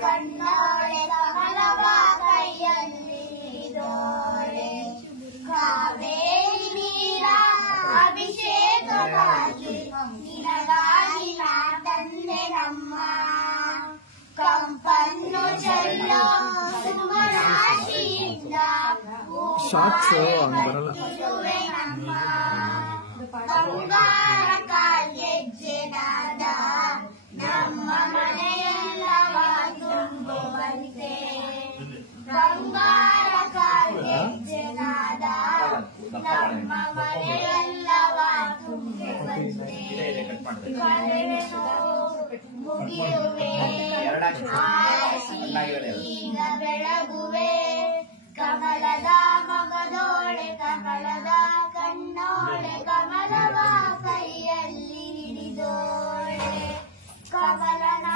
ಕಣ್ಣೋಳೆ ಕಮಲವ ಕೈಯಲ್ಲಿ ಹಿಡಿದೋಳೆ ಕಾವೇರಿ ನೀರ ಅಭಿಷೇಕವಾಗಿ ನಿನಗಾಗಿ ನಾ ತಂದೆ ನಮ್ಮ ಕಂಪನ್ನು ಚೆಲ್ಲೋ ಸುಮರಾಶಿಯಿಂದ ಕಟ್ಟಿರುವೆ ನಮ್ಮ ಬಂಗಾರ ಕಾಲ್ಗೆಜ್ಜೆನಾದ ನಮ್ಮ ಮನೆಯೆಲ್ಲವ ತುಂಬುವಂತೆ ಬಂಗಾರ ಕಾಲ್ಗೆಜ್ಜೆನಾದ ನಮ್ಮ ಮನೆಯೆಲ್ಲವ ತುಂಬುವಂತೆ ಕಳೆದು ಮುಗಿಯುವೆ ಈಗ ಬೆಳಗುವೆ ಕಮಲದ ಮಗದೋಳೆ ಕಮಲದ ಕಣ್ಣೋಳೆ ಕಮಲವ ಕೈಯಲ್ಲಿ ಹಿಡಿದೋಳೆ ಕಮಲನ